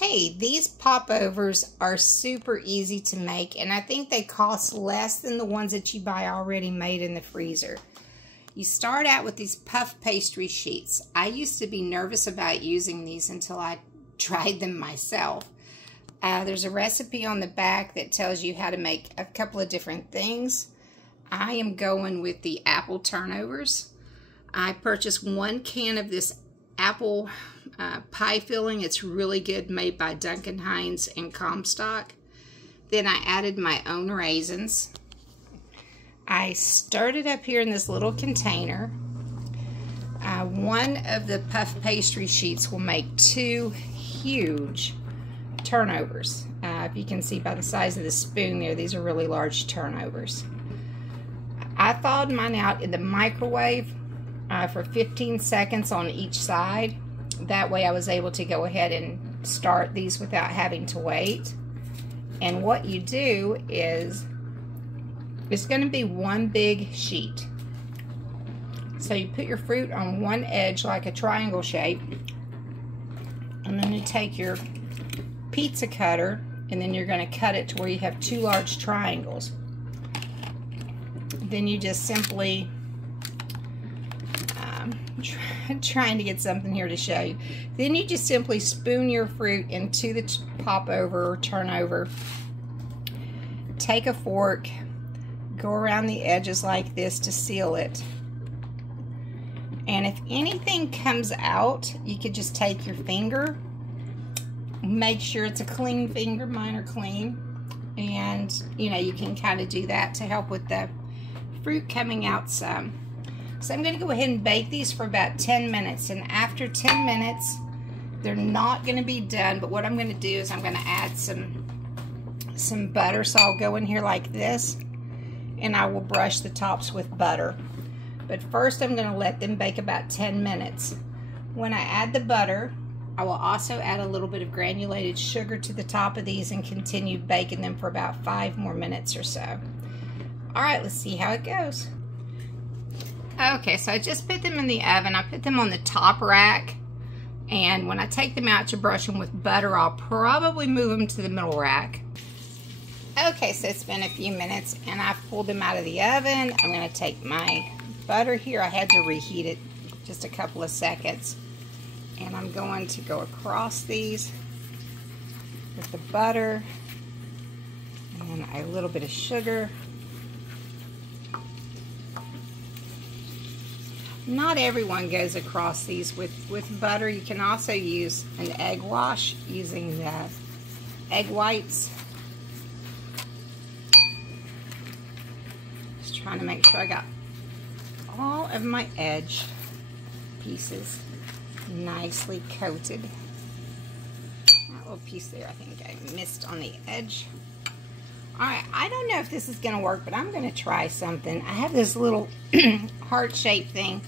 Hey, these popovers are super easy to make, and I think they cost less than the ones that you buy already made in the freezer. You start out with these puff pastry sheets. I used to be nervous about using these until I tried them myself. There's a recipe on the back that tells you how to make a couple of different things. I am going with the apple turnovers. I purchased 1 can of this apple pie filling. It's really good, made by Duncan Hines and Comstock. Then I added my own raisins. I stirred it up here in this little container. One of the puff pastry sheets will make 2 huge turnovers. If you can see by the size of the spoon there, these are really large turnovers. I thawed mine out in the microwave for 15 seconds on each side. That way I was able to go ahead and start these without having to wait. And what you do is, it's going to be one big sheet. So you put your fruit on one edge like a triangle shape, and then you take your pizza cutter and then you're going to cut it to where you have 2 large triangles. Then you just simply trying to get something here to show you. Then you just simply spoon your fruit into the popover or turnover. Take a fork, go around the edges like this to seal it. And if anything comes out, you could just take your finger. Make sure it's a clean finger. Mine are clean. And, you know, you can kind of do that to help with the fruit coming out some. So I'm going to go ahead and bake these for about 10 minutes. And after 10 minutes, they're not going to be done. But what I'm going to do is I'm going to add some butter. So I'll go in here like this, and I will brush the tops with butter. But first I'm going to let them bake about 10 minutes. When I add the butter, I will also add a little bit of granulated sugar to the top of these and continue baking them for about 5 more minutes or so. Alright, let's see how it goes. Okay, so I just put them in the oven. I put them on the top rack, and when I take them out to brush them with butter, I'll probably move them to the middle rack. Okay, so it's been a few minutes and I've pulled them out of the oven. I'm going to take my butter here. I had to reheat it just a couple of seconds. And I'm going to go across these with the butter and a little bit of sugar. Not everyone goes across these with butter. You can also use an egg wash using the egg whites. Just trying to make sure I got all of my edge pieces nicely coated. That little piece there, I think I missed on the edge. Alright, I don't know if this is going to work, but I'm going to try something. I have this little heart-shaped thing,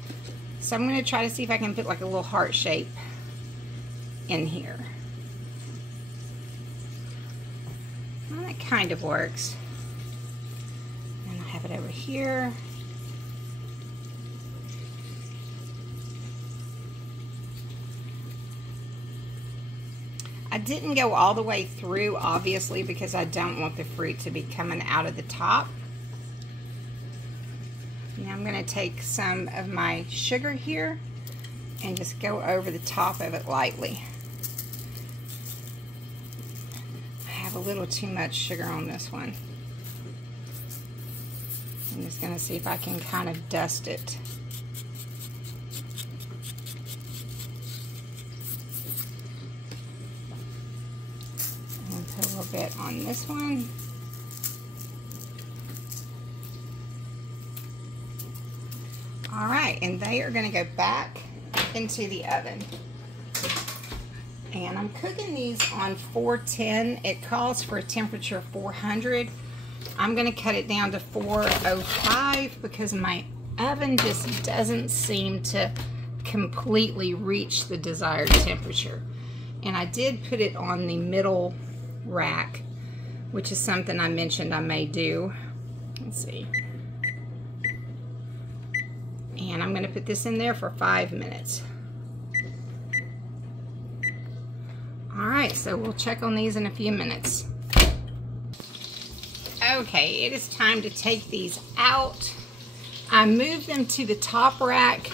so I'm going to try to see if I can put like a little heart shape in here. Well, that kind of works. And I have it over here. I didn't go all the way through, obviously, because I don't want the fruit to be coming out of the top. Now I'm going to take some of my sugar here and just go over the top of it lightly. I have a little too much sugar on this one. I'm just going to see if I can kind of dust it. Put a little bit on this one. Alright, and they are going to go back into the oven. And I'm cooking these on 410. It calls for a temperature of 400. I'm going to cut it down to 405 because my oven just doesn't seem to completely reach the desired temperature. And I did put it on the middle rack, which is something I mentioned I may do. Let's see. And I'm going to put this in there for 5 minutes. Alright. Alright, so we'll check on these in a few minutes. Okay, it is time to take these out. I moved them to the top rack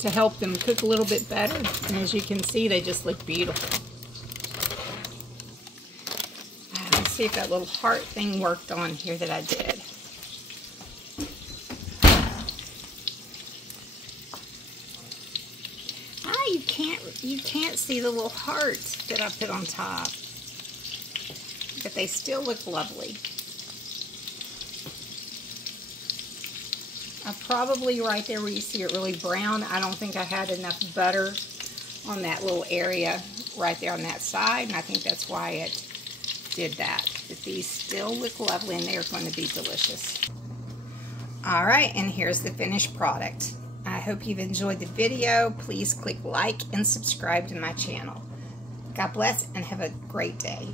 to help them cook a little bit better. And as you can see, they just look beautiful. Let's see if that little heart thing worked on here that I did. You can't see the little hearts that I put on top, but they still look lovely. Probably right there where you see it really brown, I don't think I had enough butter on that little area right there on that side, and I think that's why it did that. But these still look lovely, and they're going to be delicious. Alright, and here's the finished product. I hope you've enjoyed the video. Please click like and subscribe to my channel. God bless and have a great day.